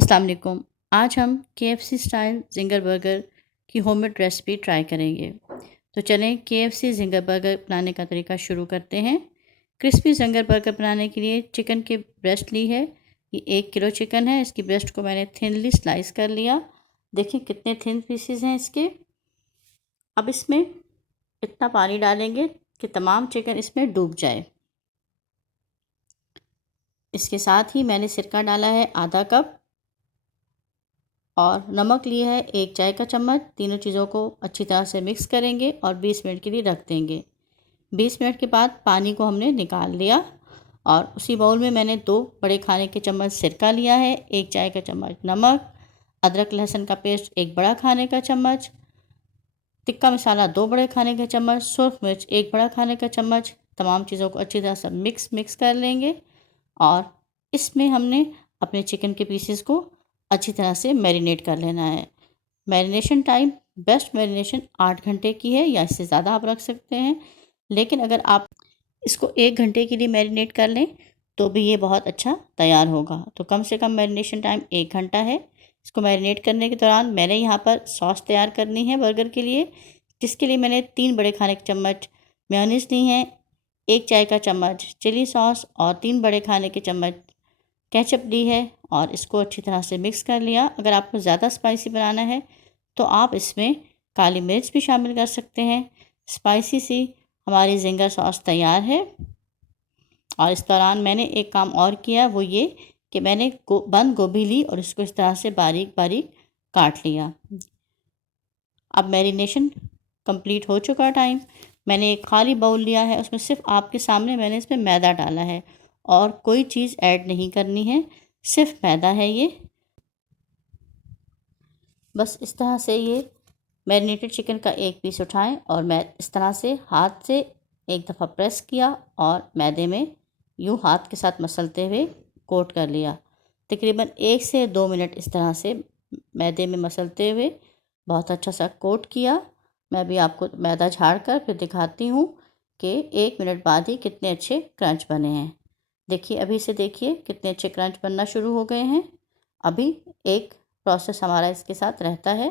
अस्सलाम वालेकुम। आज हम KFC स्टाइल ज़िंगर बर्गर की होममेड रेसिपी ट्राई करेंगे। तो चलें KFC ज़िंगर बर्गर बनाने का तरीका शुरू करते हैं। क्रिस्पी ज़िंगर बर्गर बनाने के लिए चिकन के ब्रेस्ट ली है। ये 1 किलो चिकन है। इसकी ब्रेस्ट को मैंने थिनली स्लाइस कर लिया। देखिए कितने थिन पीसेस हैं इसके। अब इसमें इतना पानी डालेंगे कि तमाम चिकन इसमें डूब जाए। इसके साथ ही मैंने सिरका डाला है आधा कप और नमक लिया है 1 चाय का चम्मच। तीनों चीज़ों को अच्छी तरह से मिक्स करेंगे और 20 मिनट के लिए रख देंगे। 20 मिनट के बाद पानी को हमने निकाल लिया और उसी बाउल में मैंने 2 बड़े खाने के चम्मच सिरका लिया है, 1 चाय का चम्मच नमक, अदरक लहसुन का पेस्ट 1 बड़ा खाने का चम्मच, टिक्का मसाला 2 बड़े खाने के चम्मच, सूरख मिर्च 1 बड़ा खाने का चम्मच। तमाम चीज़ों को अच्छी तरह से मिक्स कर लेंगे और इसमें हमने अपने चिकन के पीसेस को अच्छी तरह से मैरिनेट कर लेना है। मैरिनेशन टाइम बेस्ट मैरिनेशन 8 घंटे की है या इससे ज़्यादा आप रख सकते हैं, लेकिन अगर आप इसको 1 घंटे के लिए मैरिनेट कर लें तो भी ये बहुत अच्छा तैयार होगा। तो कम से कम मैरिनेशन टाइम 1 घंटा है। इसको मैरिनेट करने के दौरान मैंने यहाँ पर सॉस तैयार करनी है बर्गर के लिए, जिसके लिए मैंने 3 बड़े खाने के चम्मच मेयोनीज़ ली हैं, 1 चाय का चम्मच चिली सॉस और 3 बड़े खाने के चम्मच केचप ली है और इसको अच्छी तरह से मिक्स कर लिया। अगर आपको ज़्यादा स्पाइसी बनाना है तो आप इसमें काली मिर्च भी शामिल कर सकते हैं। स्पाइसी सी हमारी ज़िंगर सॉस तैयार है। और इस दौरान मैंने एक काम और किया, वो ये कि मैंने बंद गोभी ली और इसको इस तरह से बारीक बारीक काट लिया। अब मैरिनेशन कंप्लीट हो चुका टाइम। मैंने एक खाली बाउल लिया है, उसमें सिर्फ आपके सामने मैंने इसमें मैदा डाला है और कोई चीज़ ऐड नहीं करनी है, सिर्फ मैदा है ये। बस इस तरह से ये मैरिनेटेड चिकन का एक पीस उठाएं और मैं इस तरह से हाथ से एक दफ़ा प्रेस किया और मैदे में यूँ हाथ के साथ मसलते हुए कोट कर लिया। तकरीबन 1 से 2 मिनट इस तरह से मैदे में मसलते हुए बहुत अच्छा सा कोट किया। मैं भी आपको मैदा झाड़ कर फिर दिखाती हूँ कि 1 मिनट बाद ही कितने अच्छे क्रंच बने हैं। देखिए अभी से देखिए कितने अच्छे क्रंच बनना शुरू हो गए हैं। अभी एक प्रोसेस हमारा इसके साथ रहता है।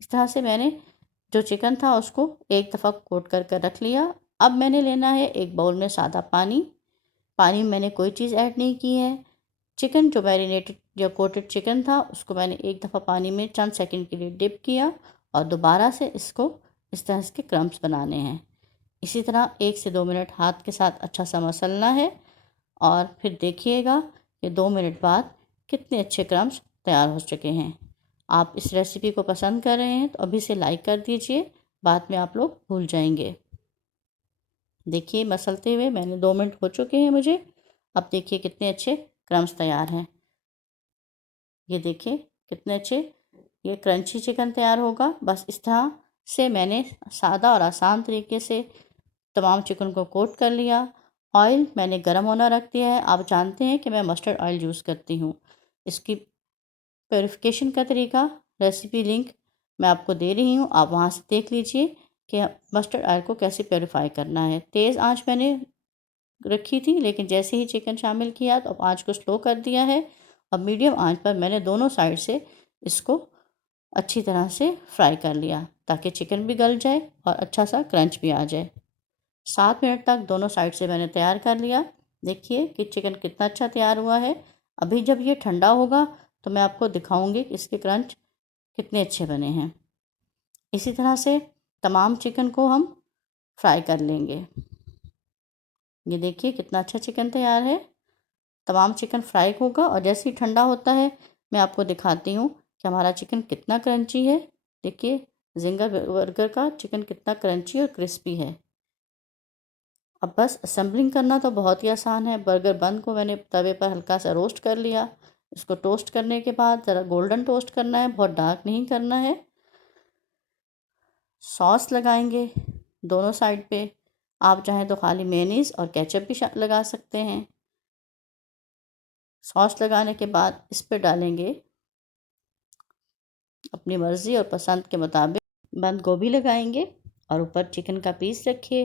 इस तरह से मैंने जो चिकन था उसको एक दफ़ा कोट कर कर रख लिया। अब मैंने लेना है एक बाउल में सादा पानी। पानी में मैंने कोई चीज़ ऐड नहीं की है। चिकन जो मैरिनेटेड या कोटेड चिकन था उसको मैंने एक दफ़ा पानी में चंद सेकंड के लिए डिप किया और दोबारा से इसको इस तरह के क्रम्स बनाने हैं। इसी तरह 1 से 2 मिनट हाथ के साथ अच्छा सा मसलना है और फिर देखिएगा कि 2 मिनट बाद कितने अच्छे क्रम्स तैयार हो चुके हैं। आप इस रेसिपी को पसंद कर रहे हैं तो अभी से लाइक कर दीजिए, बाद में आप लोग भूल जाएंगे। देखिए मसलते हुए मैंने 2 मिनट हो चुके हैं मुझे। अब देखिए कितने अच्छे क्रम्स तैयार हैं। ये देखिए कितने अच्छे ये क्रंची चिकन तैयार होगा। बस इस तरह से मैंने सादा और आसान तरीके से तमाम चिकन को कोट कर लिया। ऑयल मैंने गरम होना रख दिया है। आप जानते हैं कि मैं मस्टर्ड ऑयल यूज़ करती हूँ। इसकी प्योरीफिकेशन का तरीका रेसिपी लिंक मैं आपको दे रही हूँ, आप वहाँ से देख लीजिए कि मस्टर्ड ऑयल को कैसे प्योरीफाई करना है। तेज़ आंच मैंने रखी थी, लेकिन जैसे ही चिकन शामिल किया तो आंच को स्लो कर दिया है। अब मीडियम आंच पर मैंने दोनों साइड से इसको अच्छी तरह से फ्राई कर लिया ताकि चिकन भी गल जाए और अच्छा सा क्रंच भी आ जाए। 7 मिनट तक दोनों साइड से मैंने तैयार कर लिया। देखिए कि चिकन कितना अच्छा तैयार हुआ है। अभी जब ये ठंडा होगा तो मैं आपको दिखाऊंगी कि इसके क्रंच कितने अच्छे बने हैं। इसी तरह से तमाम चिकन को हम फ्राई कर लेंगे। ये देखिए कितना अच्छा चिकन तैयार है। तमाम चिकन फ्राई होगा और जैसे ही ठंडा होता है मैं आपको दिखाती हूँ कि हमारा चिकन कितना क्रंची है। देखिए जिंगर बर्गर का चिकन कितना क्रंची और क्रिस्पी है। अब बस असेंबलिंग करना तो बहुत ही आसान है। बर्गर बन को मैंने तवे पर हल्का सा रोस्ट कर लिया। इसको टोस्ट करने के बाद ज़रा गोल्डन टोस्ट करना है, बहुत डार्क नहीं करना है। सॉस लगाएंगे दोनों साइड पे। आप चाहें तो खाली मेयोनीज़ और केचप भी लगा सकते हैं। सॉस लगाने के बाद इस पे डालेंगे अपनी मर्ज़ी और पसंद के मुताबिक बंद गोभी लगाएंगे और ऊपर चिकन का पीस रखिए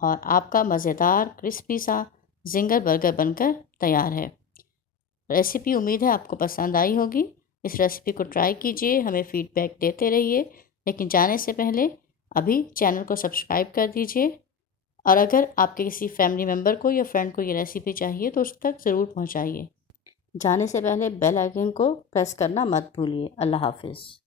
और आपका मज़ेदार क्रिस्पी सा जिंगर बर्गर बनकर तैयार है। रेसिपी उम्मीद है आपको पसंद आई होगी। इस रेसिपी को ट्राई कीजिए, हमें फीडबैक देते रहिए। लेकिन जाने से पहले अभी चैनल को सब्सक्राइब कर दीजिए, और अगर आपके किसी फैमिली मेम्बर को या फ्रेंड को ये रेसिपी चाहिए तो उस तक ज़रूर पहुंचाइए। जाने से पहले बेल आइकन को प्रेस करना मत भूलिए। अल्लाह हाफिज़।